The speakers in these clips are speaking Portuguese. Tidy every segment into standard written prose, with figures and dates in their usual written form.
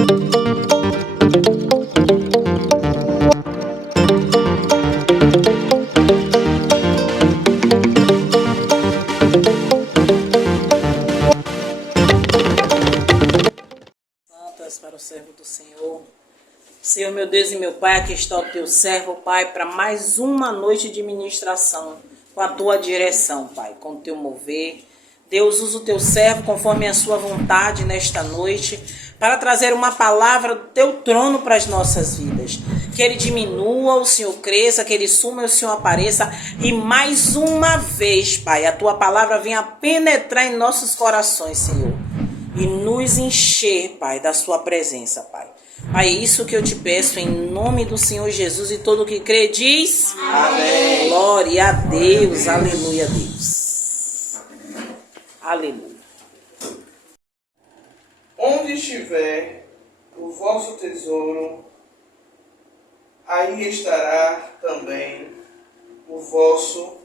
Para o servo do Senhor. Senhor, meu Deus e meu Pai, aqui está o teu servo, Pai, para mais uma noite de ministração, com a tua direção, Pai, com o teu mover. Deus, usa o teu servo conforme a sua vontade nesta noite, para trazer uma palavra do teu trono para as nossas vidas. Que ele diminua, o Senhor cresça, que ele suma e o Senhor apareça. E mais uma vez, Pai, a tua palavra venha penetrar em nossos corações, Senhor. E nos encher, Pai, da sua presença, Pai. Pai, isso que eu te peço em nome do Senhor Jesus, e todo que crê diz amém. Glória a Deus, aleluia a Deus. Aleluia. Onde estiver o vosso tesouro, aí estará também o vosso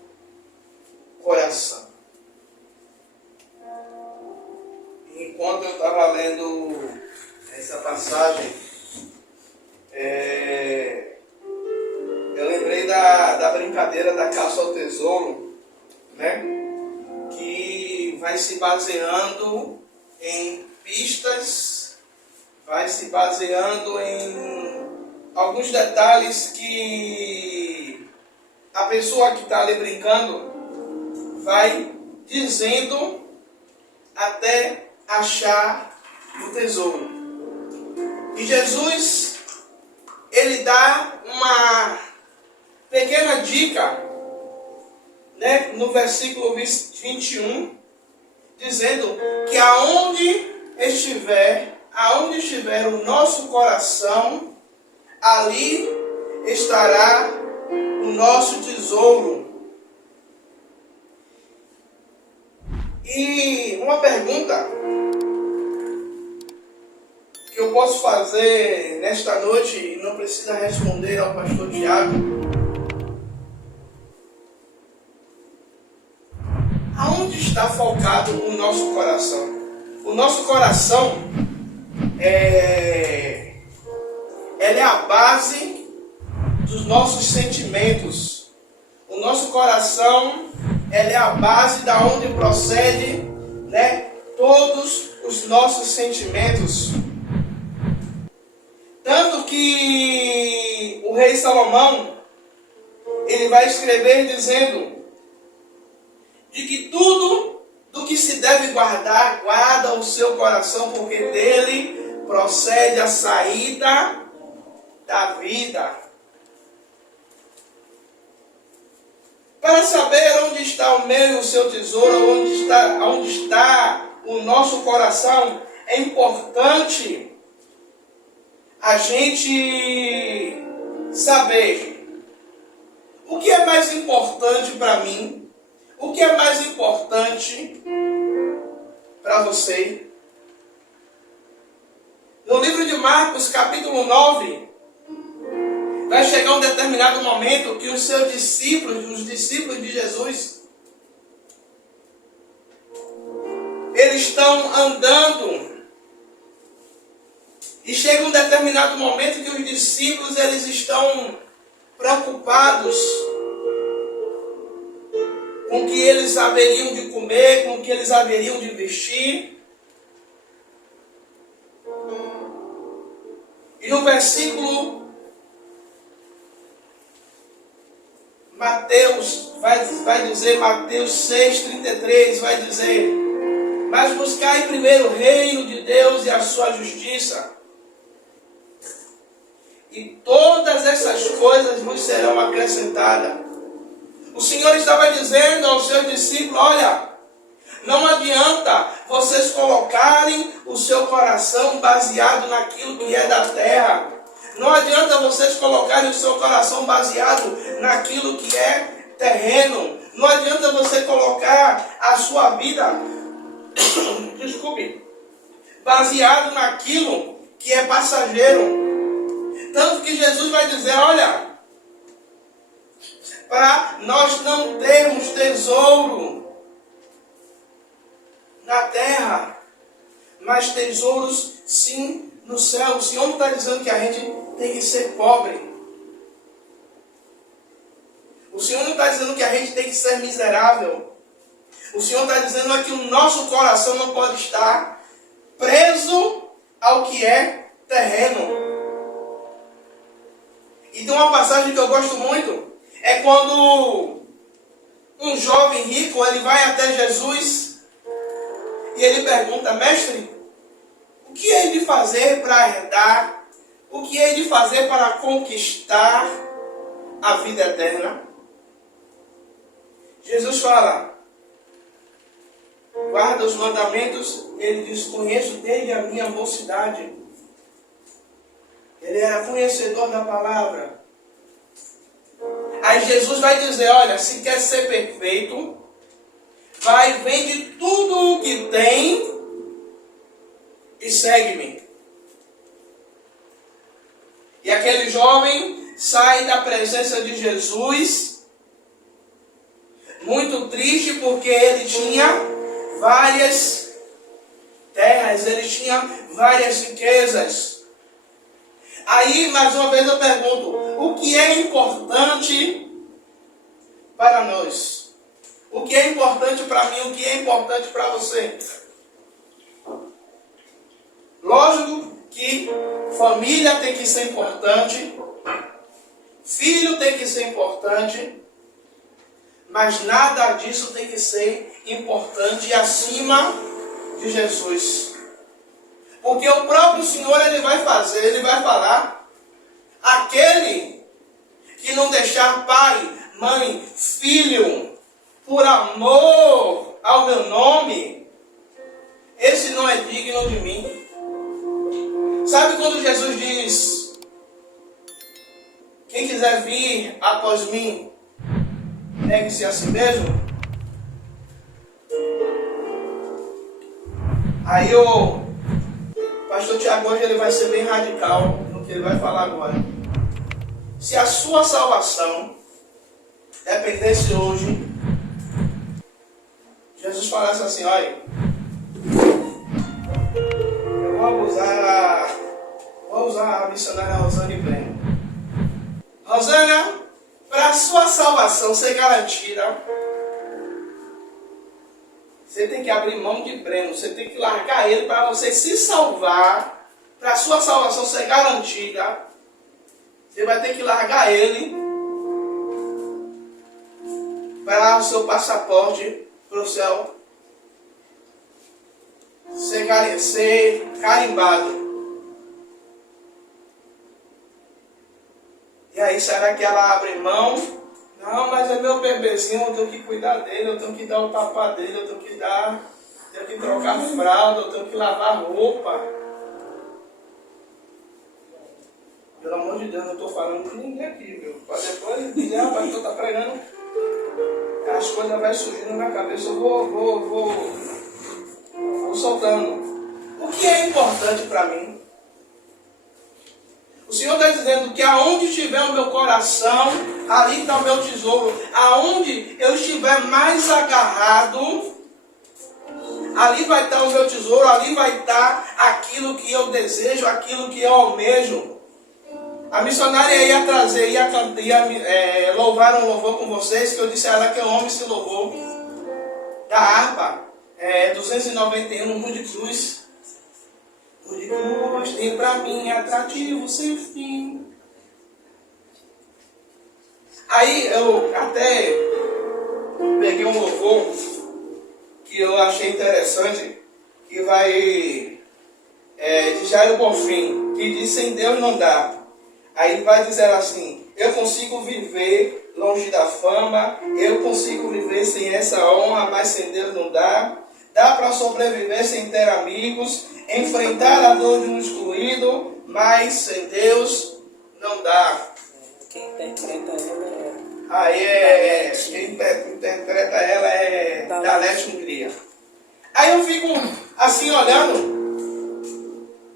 coração. Enquanto eu estava lendo essa passagem, eu lembrei da brincadeira da caça ao tesouro, né? Que vai se baseando em pistas, vai se baseando em alguns detalhes que a pessoa que está ali brincando vai dizendo até achar o tesouro. E Jesus, ele dá uma pequena dica, né, no versículo 21, dizendo que aonde estiver o nosso coração, ali estará o nosso tesouro. E uma pergunta que eu posso fazer nesta noite, e não precisa responder ao pastor Tiago: aonde está focado o nosso coração? O nosso coração ele é a base dos nossos sentimentos. O nosso coração ele é a base da onde procede, né, todos os nossos sentimentos. Tanto que o rei Salomão, ele vai escrever dizendo de que tudo do que se deve guardar, guarda o seu coração, porque dele procede a saída da vida. Para saber onde está o meu e o seu tesouro, onde está o nosso coração, é importante a gente saber o que é mais importante para mim, o que é mais importante para você. No livro de Marcos, capítulo 9, vai chegar um determinado momento que os seus discípulos, os discípulos de Jesus, eles estão andando. E chega um determinado momento que os discípulos eles estão preocupados com o que eles haveriam de comer, com o que eles haveriam de vestir. E no versículo Mateus, vai dizer, Mateus 6,33, vai dizer: mas buscai primeiro o reino de Deus e a sua justiça, e todas essas coisas vos serão acrescentadas. O Senhor estava dizendo aos seus discípulos: olha, não adianta vocês colocarem o seu coração baseado naquilo que é da terra. Não adianta vocês colocarem o seu coração baseado naquilo que é terreno. Não adianta você colocar a sua vida, baseado naquilo que é passageiro. Tanto que Jesus vai dizer: olha, para nós não termos tesouro na terra, mas tesouros sim no céu, o Senhor não está dizendo que a gente tem que ser pobre. O Senhor não está dizendo que a gente tem que ser miserável. O Senhor está dizendo é que o nosso coração não pode estar preso ao que é terreno. E tem uma passagem que eu gosto muito. É quando um jovem rico, ele vai até Jesus e ele pergunta: mestre, o que hei de fazer para herdar? O que hei de fazer para conquistar a vida eterna? Jesus fala: guarda os mandamentos. Ele diz: conheço desde a minha mocidade. Ele era conhecedor da palavra. Aí Jesus vai dizer: olha, se quer ser perfeito, vai, vende tudo o que tem e segue-me. E aquele jovem sai da presença de Jesus muito triste, porque ele tinha várias terras, ele tinha várias riquezas. Aí, mais uma vez eu pergunto: o que é importante para nós? O que é importante para mim? O que é importante para você? Lógico que família tem que ser importante, filho tem que ser importante, mas nada disso tem que ser importante acima de Jesus. Porque o próprio Senhor, ele vai falar: aquele que não deixar pai, mãe, filho, por amor ao meu nome, esse não é digno de mim. Sabe quando Jesus diz: quem quiser vir após mim, negue-se a si mesmo? Aí o pastor Tiago hoje ele vai ser bem radical no que ele vai falar agora. Se a sua salvação dependesse hoje, Jesus falasse assim: olha, eu vou usar a missionária Rosane Breno. Rosana, para a sua salvação ser garantida, você tem que abrir mão de Breno, você tem que largar ele para você se salvar. Para a sua salvação ser garantida, você vai ter que largar ele para o seu passaporte para o céu ser carimbado. E aí, será que ela abre mão? Não, mas é meu bebezinho, eu tenho que cuidar dele, eu tenho que dar o papá dele, eu tenho que trocar fralda, eu tenho que lavar roupa. Pelo amor de Deus, eu não estou falando com ninguém aqui, viu? Para depois dizer: ah, pastor está pregando, as coisas vão surgindo na minha cabeça, eu vou soltando. O que é importante para mim? O Senhor está dizendo que aonde estiver o meu coração, ali está o meu tesouro. Aonde eu estiver mais agarrado, ali vai estar o meu tesouro, ali vai estar aquilo que eu desejo, aquilo que eu almejo. A missionária ia louvar um louvor com vocês, que eu disse a ela que eu amo esse louvor da harpa, 291, Rude Cruz. Rude Cruz tem pra mim atrativo sem fim. Aí eu até peguei um louvor que eu achei interessante, que vai de Jairo Bonfim, que diz: sem Deus não dá. Aí vai dizer assim: eu consigo viver longe da fama, eu consigo viver sem essa honra, mas sem Deus não dá. Dá para sobreviver sem ter amigos, enfrentar a dor de um excluído, mas sem Deus não dá. Quem interpreta ela é... Aí quem interpreta ela é Dalete Hungria. Aí eu fico assim olhando.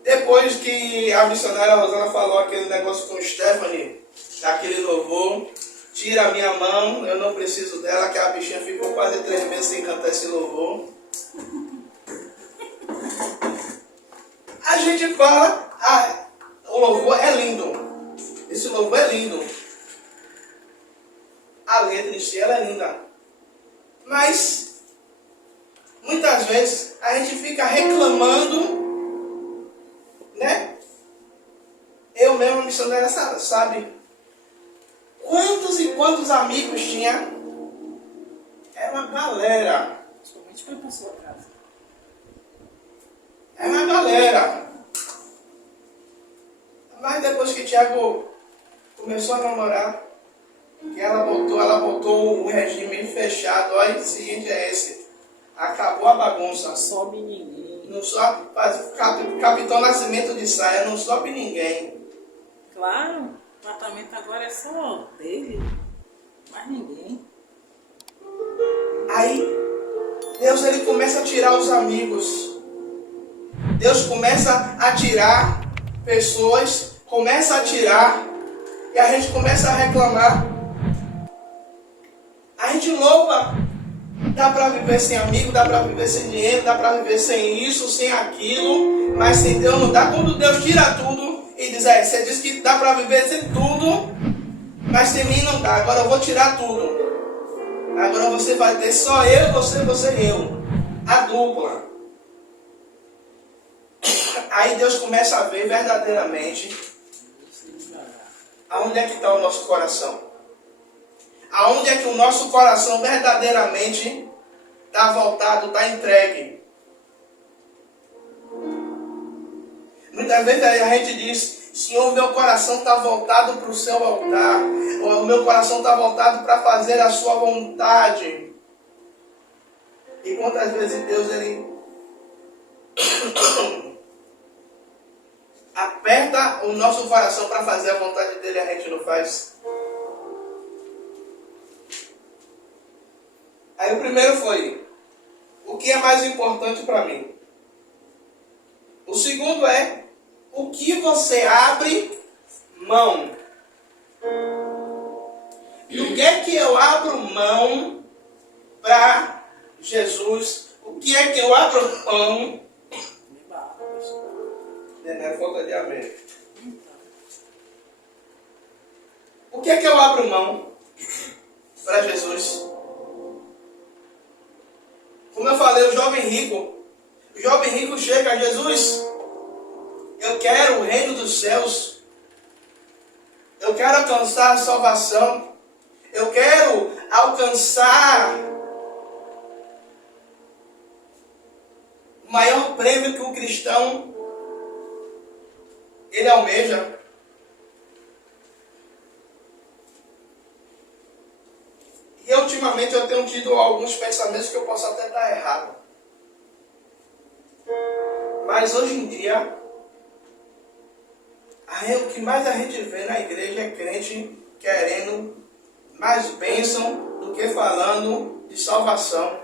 Depois que a missionária Rosana falou aquele negócio com Stephanie, daquele louvor: tira a minha mão, eu não preciso dela, que a bichinha ficou quase 3 meses sem cantar esse louvor. A gente fala O louvor é lindo. Esse louvor é lindo. A letra em si ela é linda. Mas muitas vezes a gente fica reclamando, né? Eu mesmo, missionária, sabe? Quantos e quantos amigos tinha? É uma galera. Somente foi para sua casa. É uma galera. Mas depois que Tiago começou a namorar, que ela botou o regime fechado. Olha, o seguinte é esse. Acabou a bagunça. Não sobe ninguém. Não sobe, Capitão Nascimento de saia, não sobe ninguém. Claro, o apartamento agora é só dele. Mais ninguém. Aí, Deus ele começa a tirar os amigos. Deus começa a tirar pessoas, começa a tirar, e a gente começa a reclamar. A gente louva. Dá para viver sem amigo, dá para viver sem dinheiro, dá para viver sem isso, sem aquilo, mas sem Deus não dá. Quando Deus tira tudo e diz, você diz que dá para viver sem tudo, mas sem mim não dá, agora eu vou tirar tudo. Agora você vai ter só eu, você e eu. A dupla. Aí Deus começa a ver verdadeiramente aonde é que está o nosso coração. Aonde é que o nosso coração verdadeiramente está voltado, está entregue. Muitas vezes a gente diz, Senhor, meu coração está voltado para o seu altar. O meu coração está voltado para fazer a sua vontade. E quantas vezes Deus, ele aperta o nosso coração para fazer a vontade dele, a gente não faz. Aí o primeiro foi, o que é mais importante para mim? O segundo é, o que você abre mão? Do que é que eu abro mão para Jesus? O que é que eu abro mão? Não é falta de amém. O que é que eu abro mão para Jesus? Como eu falei, o jovem rico chega a Jesus. Eu quero o reino dos céus. Eu quero alcançar a salvação. Eu quero alcançar o maior prêmio que um cristão ele almeja. E ultimamente eu tenho tido alguns pensamentos que eu posso até estar errado. Mas hoje em dia, o que mais a gente vê na igreja é crente querendo mais bênção do que falando de salvação.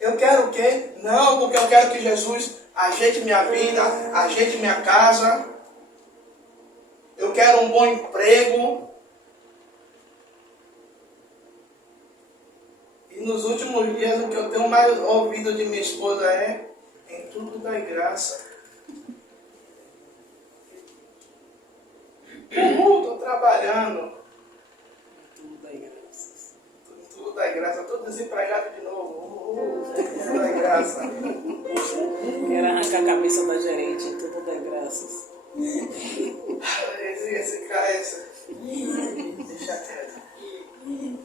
Eu quero o quê? Não, porque eu quero que Jesus ajeite minha vida, ajeite minha casa. Eu quero um bom emprego. E nos últimos dias o que eu tenho mais ouvido de minha esposa é: em tudo dai graça. Estou trabalhando. Tudo dai graças. Tudo dai graça. Estou desempregado de novo. Tudo dai graça. Quero arrancar a cabeça da gerente. Tudo dai graças. Esse cara, deixa quieto. E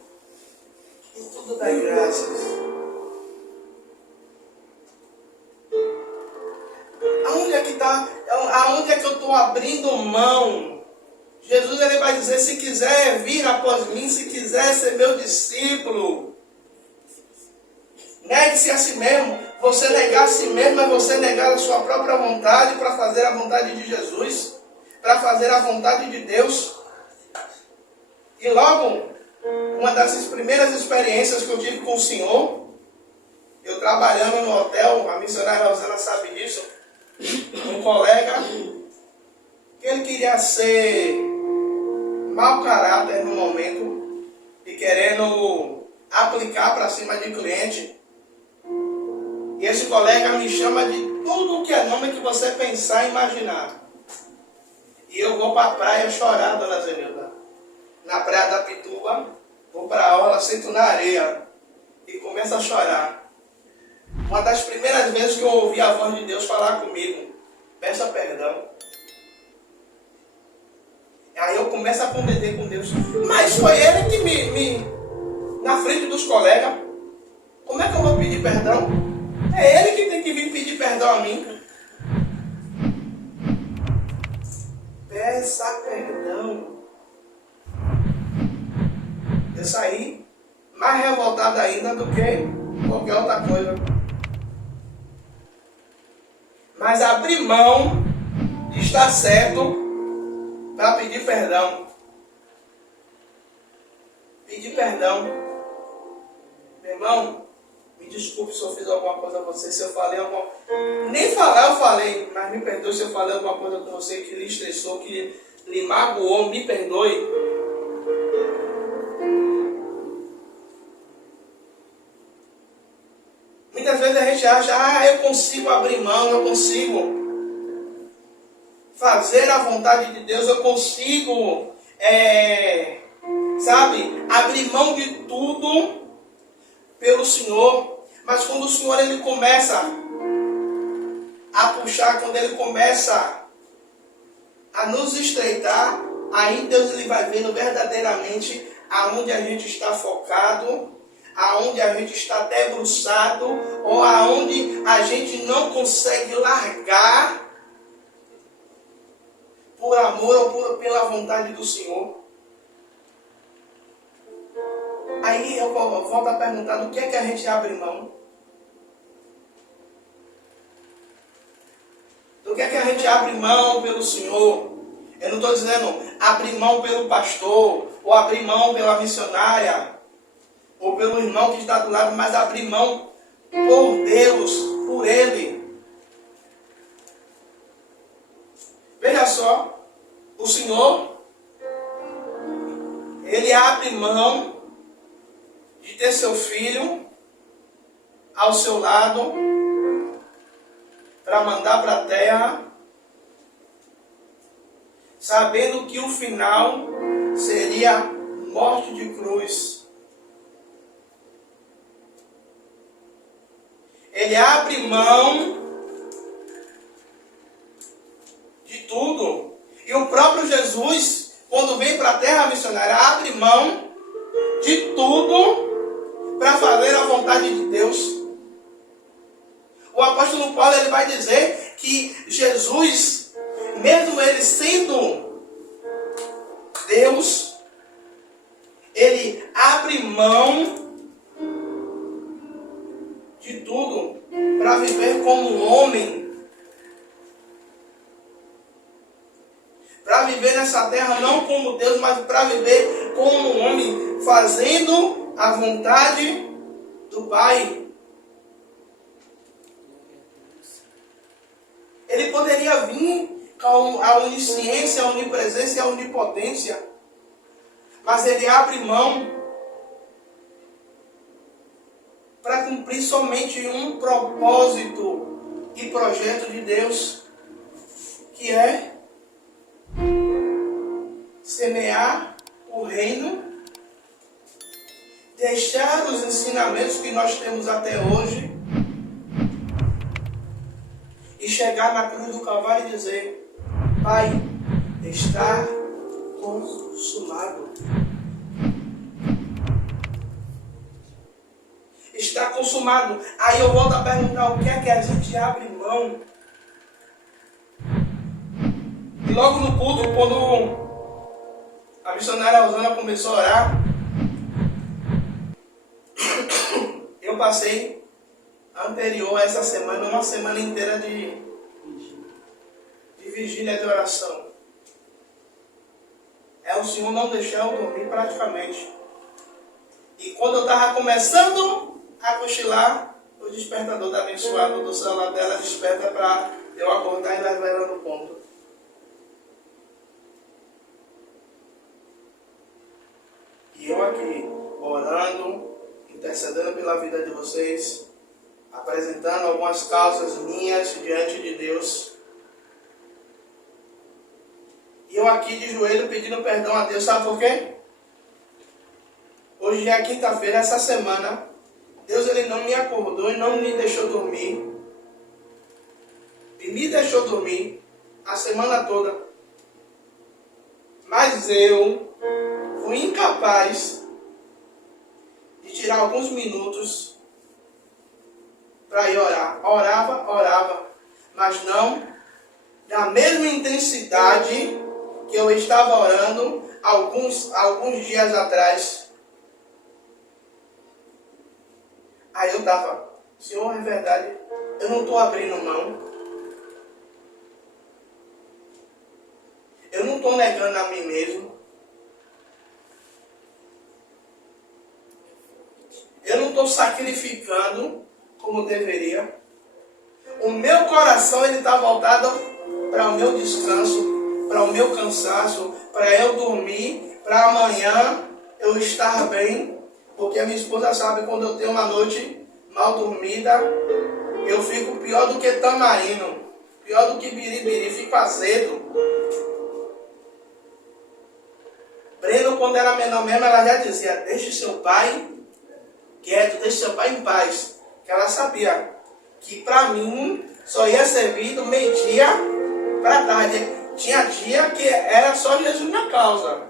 tudo dá graças. Aonde é que tá? Aonde é que eu estou abrindo mão? Jesus ele vai dizer: se quiser vir após mim, se quiser ser meu discípulo, negue-se a si mesmo. Você negar a si mesmo é você negar a sua própria vontade para fazer a vontade de Jesus, para fazer a vontade de Deus. E logo, uma dessas primeiras experiências que eu tive com o Senhor, eu trabalhando no hotel, a missionária Rosana sabe disso, um colega, que ele queria ser mau caráter no momento e querendo aplicar para cima de cliente. E esse colega me chama de tudo que é nome que você pensar e imaginar. E eu vou para a praia chorar, dona Zenilda. Na praia da Pituba, vou para a orla, sento na areia e começo a chorar. Uma das primeiras vezes que eu ouvi a voz de Deus falar comigo, peça perdão. Aí eu começo a contender com Deus. Mas foi ele que na frente dos colegas, como é que eu vou pedir perdão? É ele que tem que vir pedir perdão a mim. Peça perdão. Eu saí mais revoltado ainda do que qualquer outra coisa. Mas abri mão de estar certo para pedir perdão. Pedir perdão. Meu irmão, me desculpe se eu fiz alguma coisa a você, se eu falei alguma coisa. Nem falar eu falei, mas me perdoe se eu falei alguma coisa com você que lhe estressou, que lhe magoou, me perdoe. Muitas vezes a gente acha, eu consigo abrir mão, eu consigo fazer a vontade de Deus, eu consigo, abrir mão de tudo pelo Senhor. Mas quando o Senhor ele começa a puxar, quando ele começa a nos estreitar, aí Deus ele vai vendo verdadeiramente aonde a gente está focado, aonde a gente está debruçado, ou aonde a gente não consegue largar por amor ou pela vontade do Senhor. Aí eu volto a perguntar, do que é que a gente abre mão? Do que é que a gente abre mão pelo Senhor? Eu não estou dizendo abrir mão pelo pastor, ou abrir mão pela missionária, ou pelo irmão que está do lado, mas abrir mão por Deus, por Ele. Veja só, o Senhor, Ele abre mão de ter seu filho ao seu lado para mandar para a terra, sabendo que o final seria morte de cruz. Ele abre mão de tudo. E o próprio Jesus, quando vem para a terra missionária, abre mão de tudo para fazer a vontade de Deus. O apóstolo Paulo ele vai dizer que Jesus, mesmo ele sendo Deus, ele abre mão de tudo para viver como homem. Para viver nessa terra não como Deus, mas para viver como homem, fazendo a vontade do Pai. Ele poderia vir com a onisciência, a onipresença e a onipotência, mas ele abre mão para cumprir somente um propósito e projeto de Deus, que é semear o reino, deixar os ensinamentos que nós temos até hoje e chegar na cruz do Calvário e dizer: Pai, está consumado. Está consumado. Aí eu volto a perguntar, o que é que a gente abre mão? E logo no culto, quando a missionária Rosana começou a orar, eu passei anterior a essa semana, uma semana inteira de vigília de oração. O Senhor não deixou eu dormir praticamente. E quando eu estava começando a cochilar, o despertador da abençoada do celular dela desperta para eu acordar e levar ela no ponto. E eu aqui, orando, intercedendo pela vida de vocês. apresentando algumas causas minhas diante de Deus. E eu aqui de joelho pedindo perdão a Deus, sabe por quê? Hoje é quinta-feira, essa semana, Deus ele não me acordou e não me deixou dormir. E me deixou dormir a semana toda. Mas eu fui incapaz de tirar alguns minutos para ir orar. Orava, mas não da mesma intensidade que eu estava orando alguns dias atrás. Aí eu estava, Senhor, é verdade, eu não estou abrindo mão. Eu não estou negando a mim mesmo. Eu não estou sacrificando como deveria. O meu coração está voltado para o meu descanso, para o meu cansaço, para eu dormir, para amanhã eu estar bem. Porque a minha esposa sabe, quando eu tenho uma noite mal dormida, eu fico pior do que tamarino, pior do que biribiri, fico azedo. Breno, quando era menor mesmo, ela já dizia, deixe seu pai quieto, deixe seu pai em paz. Que ela sabia que para mim só ia servir do meio-dia para tarde. Tinha dia que era só Jesus na causa.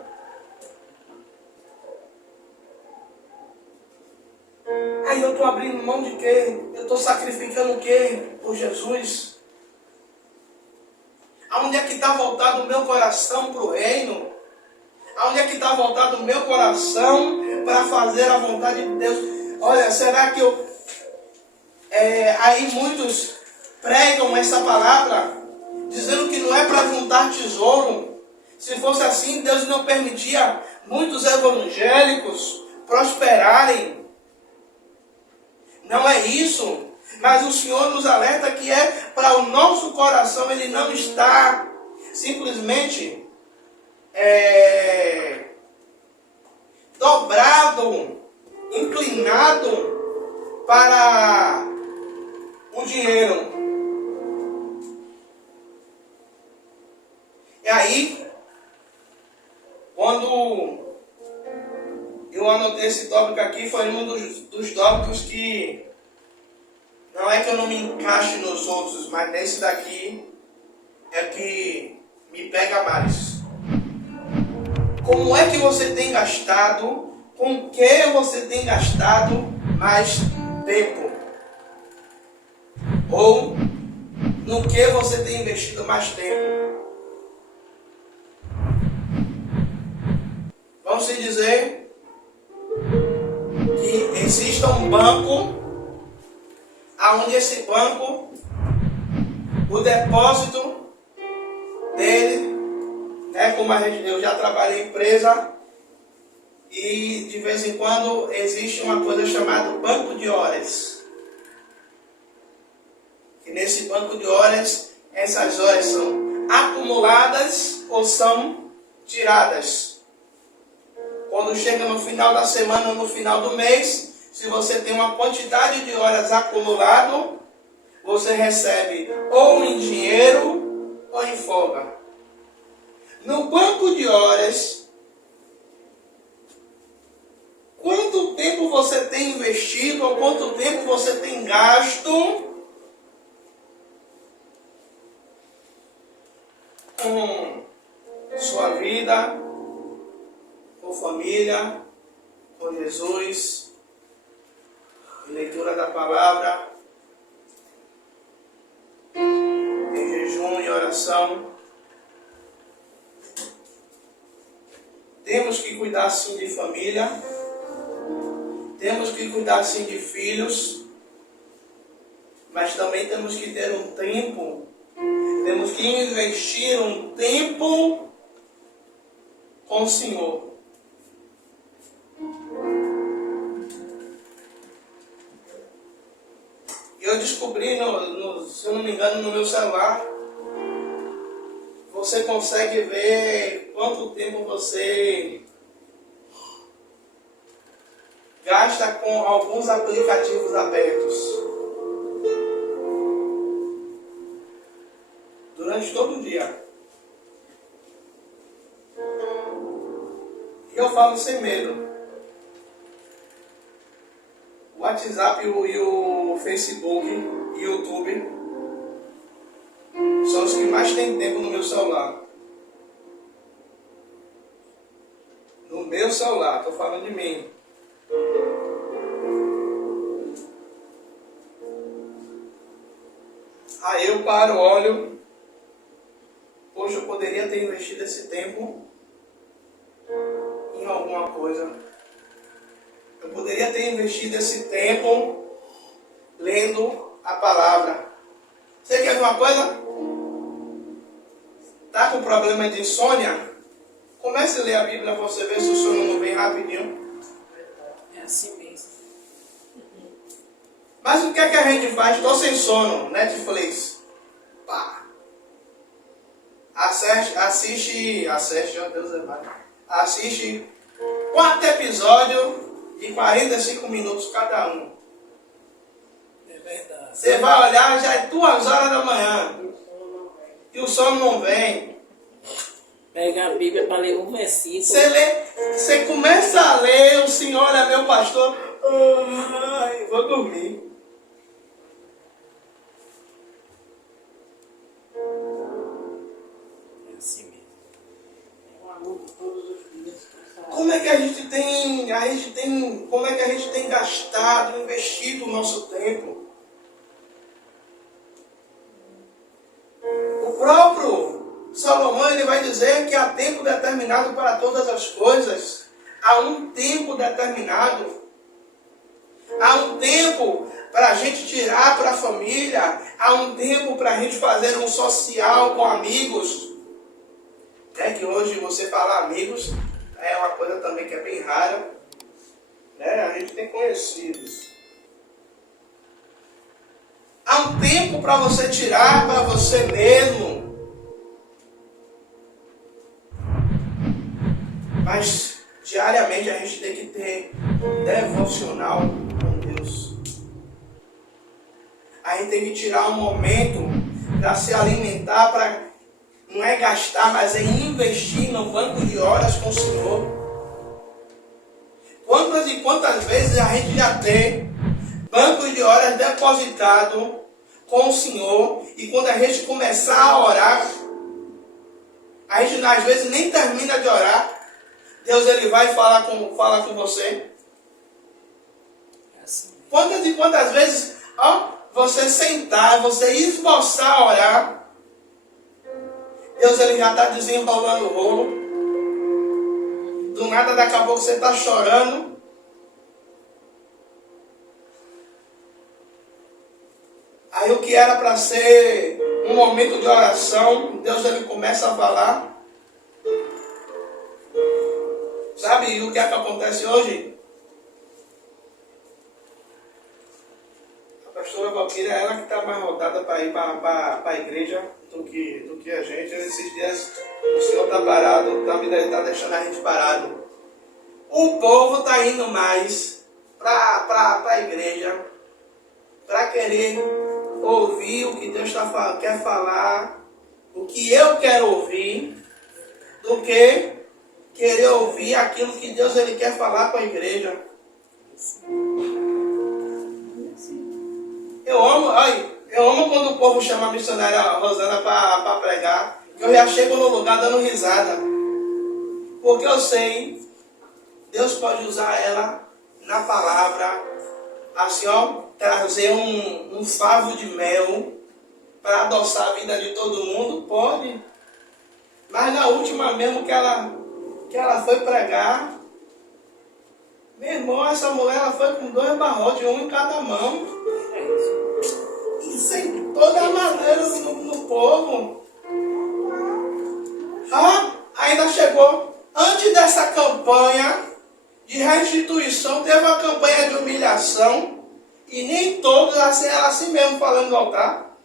Aí eu estou abrindo mão de quê? Eu estou sacrificando o quê por Jesus? Aonde é que está voltado o meu coração para o reino? Aonde é que está voltado o meu coração para fazer a vontade de Deus? Olha, será que aí muitos pregam essa palavra dizendo que não é para juntar tesouro. Se fosse assim, Deus não permitia muitos evangélicos prosperarem. Não é isso. Mas o Senhor nos alerta que é para o nosso coração. Ele não está simplesmente dobrado, inclinado para o dinheiro. E aí, quando eu anotei esse tópico aqui, foi um dos tópicos que não é que eu não me encaixe nos outros, mas nesse daqui é que me pega mais. Como é que você tem gastado, com que você tem gastado mais tempo? Ou no que você tem investido mais tempo? Vamos dizer que exista um banco, onde esse banco, o depósito dele, como eu já trabalhei em empresa, e de vez em quando existe uma coisa chamada banco de horas. E nesse banco de horas, essas horas são acumuladas ou são tiradas. Quando chega no final da semana ou no final do mês, se você tem uma quantidade de horas acumulado, você recebe ou em dinheiro ou em folga. No banco de horas, quanto tempo você tem investido ou quanto tempo você tem gasto com sua vida, com família, com Jesus, em leitura da palavra, em jejum e oração. Temos que cuidar sim de família, temos que cuidar sim de filhos, mas também temos que ter um tempo, temos que investir um tempo com o Senhor. Eu descobri, se eu não me engano, no meu celular, você consegue ver quanto tempo você gasta com alguns aplicativos abertos. durante todo o dia. E eu falo sem medo. O WhatsApp e o Facebook e o YouTube são os que mais têm tempo no meu celular. No meu celular, estou falando de mim. Aí eu paro, olho. Poxa, eu poderia ter investido esse tempo em alguma coisa. Eu poderia ter investido esse tempo lendo a palavra. Você quer ver uma coisa? Está com problema de insônia? Comece a ler a Bíblia para você ver se o sono não vem rapidinho. É assim mesmo. Mas o que é que a gente faz? Estou sem sono. Netflix. Pá. Assiste, ó Deus é mais. Assiste 4 episódios de 45 minutos cada um. É verdade. Você vai olhar, já é 2 horas da manhã. E o sono não vem. Pega a Bíblia para ler um versículo. Você começa a ler, o Senhor é meu pastor. Ai, vou dormir. É assim mesmo. É uma luta todos os dias. Como é que a gente tem gastado, investido o nosso tempo? O próprio Salomão, ele vai dizer que há tempo determinado para todas as coisas. Há um tempo determinado. Há um tempo para a gente tirar para a família. Há um tempo para a gente fazer um social com amigos. É que hoje você falar amigos é uma coisa também que é bem rara. Né? A gente tem conhecidos. Há um tempo para você tirar para você mesmo. Mas diariamente a gente tem que ter devocional com Deus. A gente tem que tirar um momento para se alimentar, para não é gastar, mas é investir no banco de horas com o Senhor. Quantas e quantas vezes a gente já tem bancos de horas depositado com o Senhor, e quando a gente começar a orar, a gente às vezes nem termina de orar, Deus ele vai falar com você. É assim mesmo. Quantas e quantas vezes, você sentar, você esboçar a orar, Deus ele já está desenrolando o rolo. Do nada, daqui a pouco você está chorando. Aí o que era para ser um momento de oração, Deus ele começa a falar. Sabe o que é que acontece hoje? A pastora Valquíria é ela que está mais rodada para ir para a igreja do que a gente. Esses dias o Senhor está parado, está deixando a gente parado. O povo está indo mais para a igreja para querer ouvir o que Deus quer falar, o que eu quero ouvir, do que querer ouvir aquilo que Deus ele quer falar com a igreja. Eu amo quando o povo chama a missionária Rosana para pregar. Eu já chego no lugar dando risada. Porque eu sei, Deus pode usar ela na palavra, assim trazer um favo de mel para adoçar a vida de todo mundo, pode. Mas na última mesmo que ela foi pregar, meu irmão, essa mulher ela foi com 2 barrotes, um em cada mão. E sem toda a maneira no povo. Ainda chegou, antes dessa campanha de restituição, teve uma campanha de humilhação. E nem todos, ela assim mesmo falando no altar.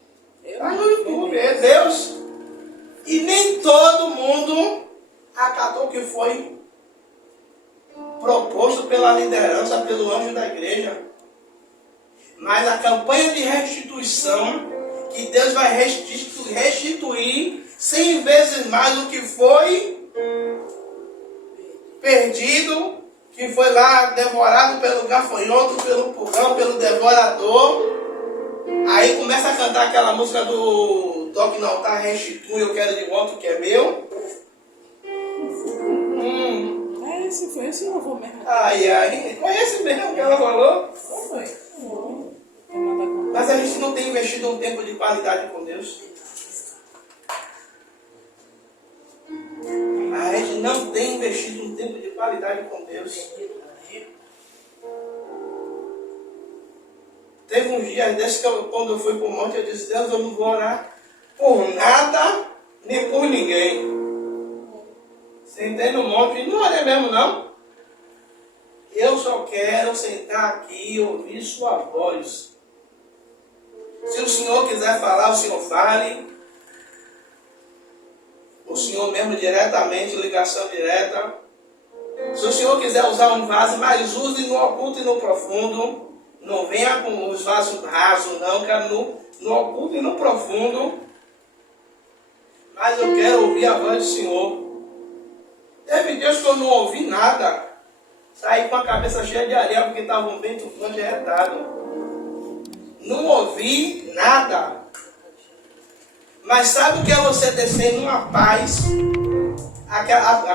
Está no YouTube, é Deus. E nem todo mundo acatou o que foi proposto pela liderança, pelo anjo da igreja. Mas a campanha de restituição que Deus vai restituir 100 vezes mais do que foi perdido, que foi lá devorado pelo gafanhoto, pelo pulgão, pelo devorador. Aí começa a cantar aquela música do Toque no Altar, restitui, eu quero de volta o que é meu. Foi esse louvor mesmo. Ai, foi esse mesmo que ela falou? Foi. Mas a gente não tem investido um tempo de qualidade com Deus. A gente não tem investido um tempo de qualidade com Deus. Teve uns dias desses que quando eu fui para o monte, eu disse, Deus, eu não vou orar por nada, nem por ninguém. Sentei no monte e não orei mesmo não. Eu só quero sentar aqui e ouvir sua voz. Se o Senhor quiser falar, o Senhor fale. O Senhor mesmo diretamente, ligação direta. Se o Senhor quiser usar um vaso, mas use no oculto e no profundo. Não venha com os vasos rasos, não. Quero no oculto e no profundo. Mas eu quero ouvir a voz do Senhor. Teve dias que eu não ouvi nada. Saí com a cabeça cheia de areia porque estava um vento forte retado. Não ouvi nada. Mas sabe o que é você descer numa paz?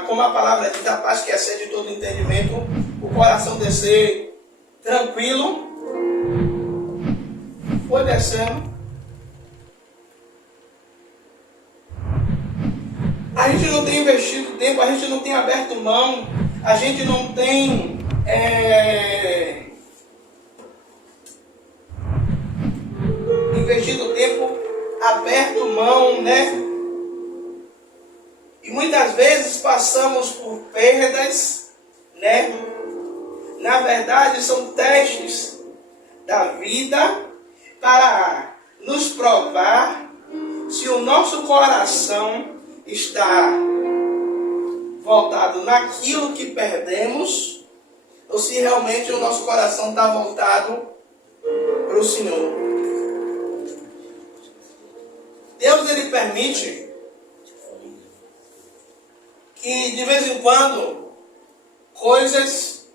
Como a palavra diz, a paz que excede todo entendimento. O coração descer tranquilo. Foi descendo. A gente não tem investido tempo, a gente não tem aberto mão, a gente não tem investido tempo, aberto mão, né? E muitas vezes passamos por perdas, né? Na verdade, são testes da vida para nos provar se o nosso coração está voltado naquilo que perdemos ou se realmente o nosso coração está voltado para o Senhor. Deus, ele permite que de vez em quando coisas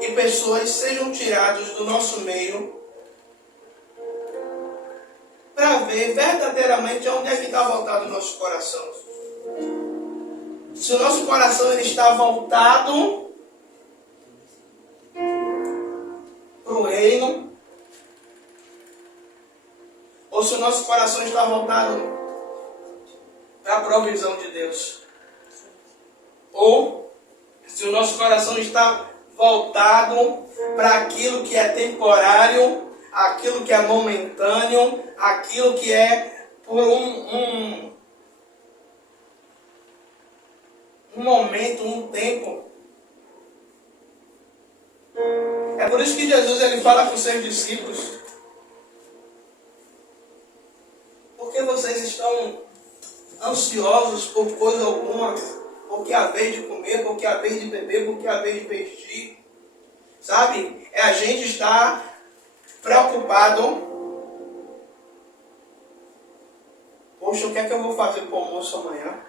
e pessoas sejam tiradas do nosso meio para ver verdadeiramente onde é que está voltado o nosso coração. Se o nosso coração ele está voltado para o reino, ou se o nosso coração está voltado para a provisão de Deus, ou se o nosso coração está voltado para aquilo que é temporário, aquilo que é momentâneo, aquilo que é por um momento, um tempo. É por isso que Jesus ele fala com os seus discípulos: por que vocês estão ansiosos por coisa alguma? Porque é a vez de comer, porque é a vez de beber, porque é a vez de vestir. Sabe? É a gente estar preocupado. Poxa, o que é que eu vou fazer para o almoço amanhã?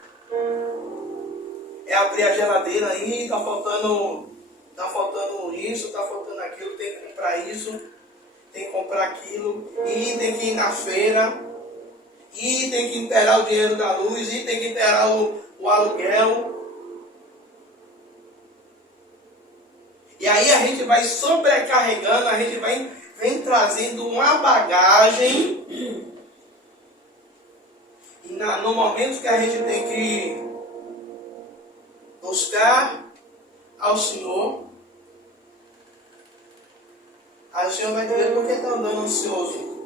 É abrir a geladeira aí, está faltando isso, está faltando aquilo, tem que comprar isso, tem que comprar aquilo, e tem que ir na feira, e tem que inteirar o dinheiro da luz, e tem que inteirar o aluguel. E aí a gente vai sobrecarregando, a gente vem trazendo uma bagagem. E no momento que a gente tem que buscar ao Senhor, aí o Senhor vai dizer: por que está andando ansioso?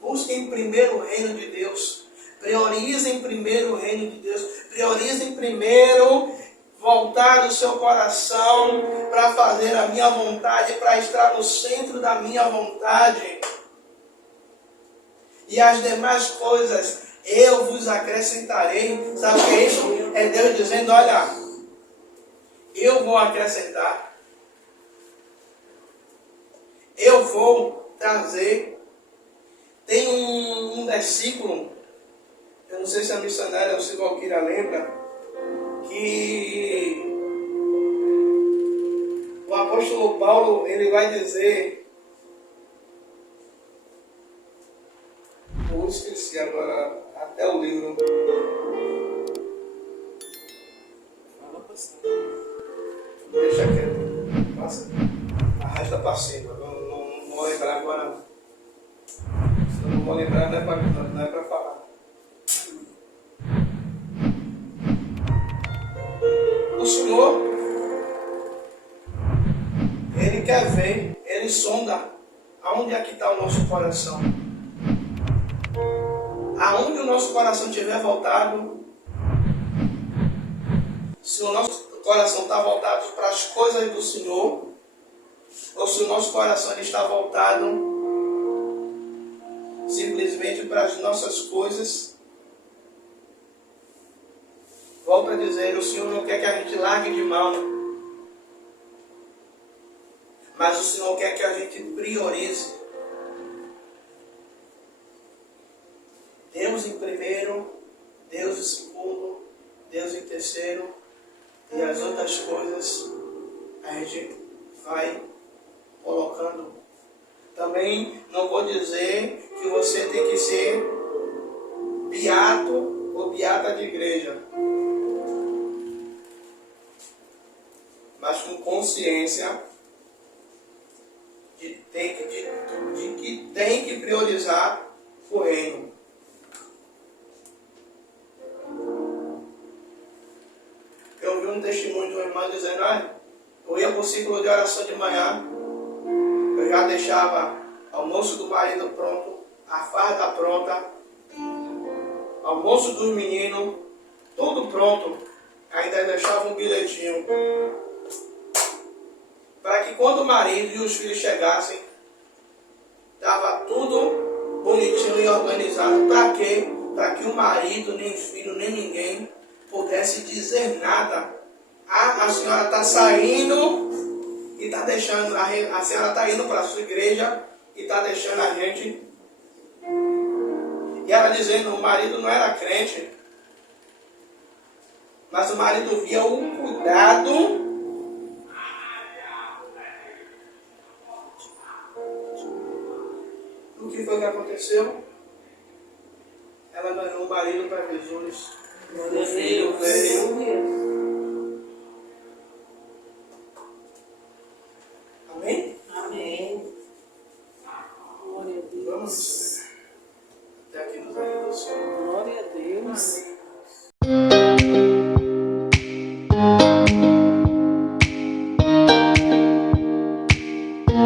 Busquem primeiro o reino de Deus. Priorizem primeiro o reino de Deus. Priorizem primeiro voltar o seu coração para fazer a minha vontade, para estar no centro da minha vontade. E as demais coisas eu vos acrescentarei. Sabe o que é isso? É Deus dizendo: olha, eu vou acrescentar. Eu vou trazer. versículo, eu não sei se a missionária ou se Valquíria lembra, que o apóstolo Paulo, ele vai dizer, eu esqueci agora até o livro. Deixa quieto. Passa. Arrasta para cima. Não vou lembrar agora não. Se eu não vou lembrar, não é para falar. O Senhor, Ele quer ver, Ele sonda aonde é que está o nosso coração. Aonde o nosso coração estiver voltado, se o nosso coração está voltado para as coisas do Senhor, ou se o nosso coração está voltado simplesmente para as nossas coisas. Volto a dizer, o Senhor não quer que a gente largue de mão, mas o Senhor quer que a gente priorize. Deus em primeiro, Deus em segundo, Deus em terceiro, e as outras coisas a gente vai colocando. Também não vou dizer que você tem que ser beato ou beata de igreja, mas com consciência de que tem que priorizar o reino. Eu vi um testemunho de uma irmã dizendo, eu ia para o ciclo de oração de manhã, eu já deixava almoço do marido pronto, a farda pronta, almoço dos meninos, tudo pronto. Ainda deixava um bilhetinho para que quando o marido e os filhos chegassem, estava tudo bonitinho e organizado. Para quê? Para que o marido, nem o filho, nem ninguém pudesse dizer nada. A senhora está saindo e está deixando, a senhora está indo para a sua igreja e está deixando a gente. E ela dizendo, o marido não era crente, mas o marido via o cuidado do que foi que aconteceu. Ela ganhou um marido para Jesus. O filho veio. Amém? Amém. Glória a Deus. Vamos até aqui nos